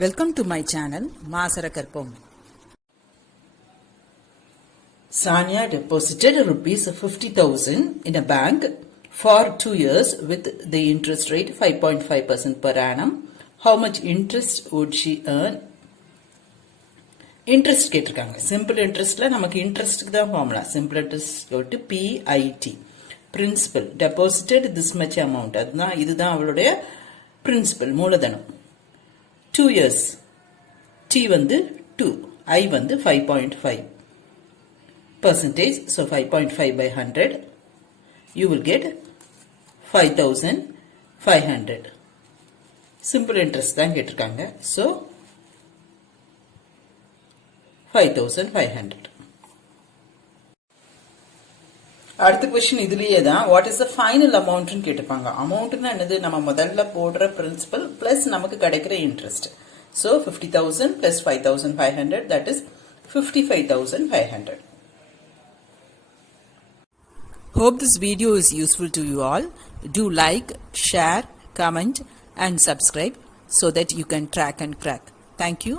Welcome to my channel Maasarakarpom. Sania deposited rupees 50,000 in a bank for 2 years with the interest rate 5.5% per annum. How much interest would she earn? Interest கேட்டிருக்காங்க. Simple interestல நமக்கு interestக்கு தான் formula. Simple interest to PIT. Principal deposited this much amount. இதுதான் அவளுடைய principal மூலதனம். 2 years. T வந்து 2. I வந்து 5.5 percentage. So 5.5 by 100. You will get 5,500. Simple interest தான் கேட்டிருக்காங்க. So 5,500. அடுத்த क्वेश्चन இதுலயே தான் what is the final amount னு கேட்டிருப்பாங்க. அமௌண்ட்னா என்னது? நம்ம முதல்ல போடுற principal plus நமக்கு கிடைக்கிற interest. So 50,000 plus 5,500, that is 55,500. Hope this video is useful to you all. Do like, share, comment and subscribe so that you can track and crack. Thank you.